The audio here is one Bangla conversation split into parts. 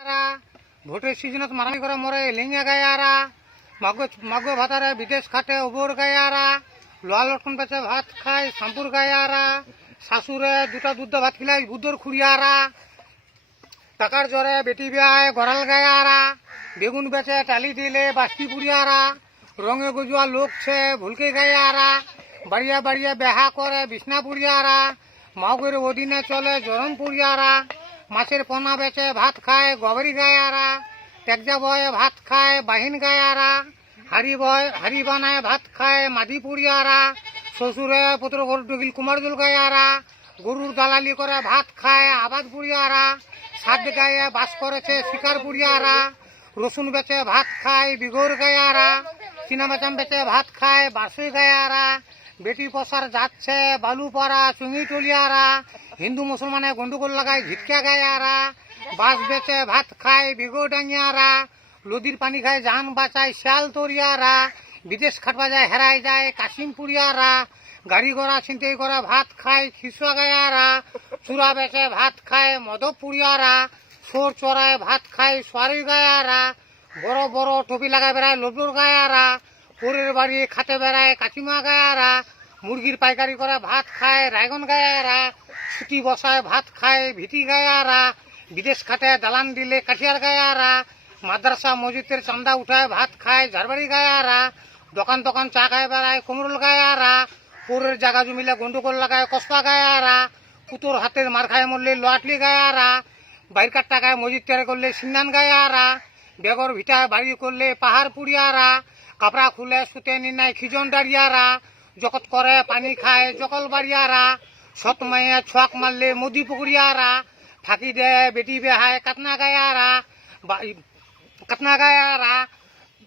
ভোটের সিজনত মারামি করে মরে লিঙ্গে গায়ারা, মাগো ভাতারে বিদেশ খাটে ওবর গায়ারা, লোয়া লটকন বেচে ভাত খায় শামপুর গায়ারা, শাশুড়ে দুটা দুধ ভাত খিলাই বুদ্ধর খুঁড়িয়ারা, টাকার জ্বরে বেটি বিয়ায় গড়াল গায়ারা, বেগুন বেচে টালি দিলে বাস্তি পুড়িয়ারা, রঙে গজুয়া লোক ছে ভুলকে গায়ারা, বাড়িয়া বাড়িয়া বেহা করে বিছনা পুড়িয়ারা, মাগের অধীনে চলে জরম পুড়িয়ারা, মাছের পোনা বেচে ভাত খায় গবরি গায়ারা, টেকজা বয়ে ভাত খায় বাহিন গায়ারা, হাড়ি বানায় ভাত খায় মাদি পুড়িয়ারা, শ্বশুরে পুত্র ডুগিল কুমারদুল গায়ারা, গরুর দালালি করে ভাত খায় আবাদ পুড়িয়ারা, সাত গায়ে বাস করেছে শিকার পুড়িয়ারা, রসুন বেচে ভাত খায় বিগর গায়ারা, চিনামাচাম বেচে ভাত খায় বাসুই গায়ারা, বেটি পসার যাচ্ছে বালুপাড়া চুঙি টলিয়ারা, হিন্দু মুসলমানে গন্ডগোল লাগায় ঝিটকা গায়ারা, বাস বেচে ভাত খায় বিগো ডাঙ্গিয়ারা, নদীর পানি খায় জান বাঁচায় শিয়াল তরিয়ারা, বিদেশ খাটবা যায় হেরায় যায় কাশিম পুরিয়ারা, গাড়ি ঘোড়া ছিনতাই করে ভাত খায় খিসুয়া গায়ারা, চূড়া বেচে ভাত খায় মদব পুরিয়ারা, সোর চড়ায় ভাত খায় সোয়ারি গায়ারা, বড় বড় টুপি লাগায় বেড়ায় লবুর গায়ারা, পরের বাড়ি খাতে বেড়ায় কাকিমা গায়ারা, মুরগির পাইকারি করে ভাত খায় রায়গন গায়ারা, ছুটি বসায় ভাত খায় ভিটি গায়ারা, বিদেশ খাটে দালান দিলে কাঠিয়ার গায়ারা, মাদ্রাসা মসজিদের চান্দা উঠায় ভাত খায় ঝাড়বাড়ি গায়ারা, দোকান দোকান চা খায় বেড়ায় কুমরুল গায়ারা, পরের জায়গা জমিলে গন্ডগোল লাগায় কসপা গায়ারা, কুতোর হাতের মার খায় মরলে লোয়াটলি গায়ারা, বাইরকার টাকায় মসজিদ তৈরি করলে সিন্দান গায়ারা, বেগর ভিটায় বাড়ি করলে পাহাড় পুড়িয়ারা, কাপড়া খুলে সুতে নিনায় খিজন দাঁড়িয়ারা, জগৎ করে পানি খায় জকল বাড়িয়ারা, সৎ মাইয়া ছোয়াক মারলে মুদি পুকুরিয়ারা, ফাঁকি দেয় বেটি বেহায় কাতনা গায়ারা,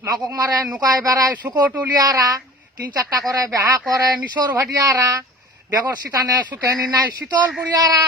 মাকক মারে নুকায় বেড়ায় শুকো টুলিয়ারা, 3-4টা করে বেহা করে নিশোর ভাটিয়ারা, বেগর সিটানে সুতে নিনায় শীতল পুড়িয়ারা।